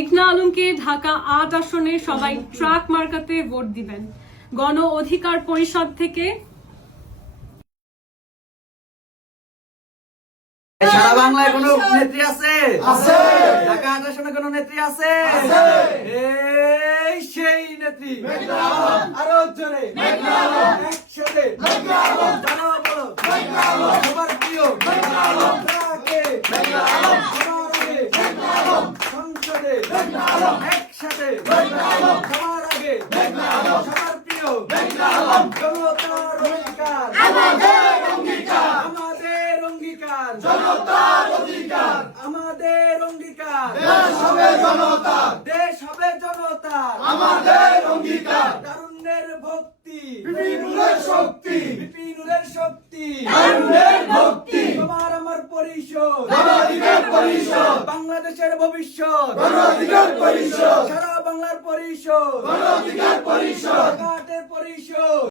মেঘনা আলমকে ঢাকা আট আসনে সবাই ট্রাক মার্কাতে ভোট দিবেন। গণ অধিকার পরিষদ থেকে সারা বাংলায় কোনো নেত্রী আছে? আছে। ঢাকা আটাশনে কোনো নেত্রী আছে? আছে। এই সেই নেত্রী। আরও জোরে। একসাথে। জানো বলো। সবার প্রিয়। ঢাকে। সবার আগে। সংসদে একসাথে সবার আগে সবার প্রিয় জনতার অধিকার আমাদের অঙ্গীকার। আমাদের অঙ্গীকার। জনতার অধিকার আমাদের অঙ্গীকার। দেশ হবে জনতার দেশ হবে জনতার আমাদের অঙ্গীকার তারুণ্যের ভক্তি শক্তি। বিপিনুরের শক্তি তারুণ্যের পরিষদ গণঅধিকার পরিষদ। বাংলাদেশের ভবিষ্যৎ। গণঅধিকার পরিষদ। সারা বাংলার পরিষদ। গণঅধিকার পরিষদ। পরিষদ।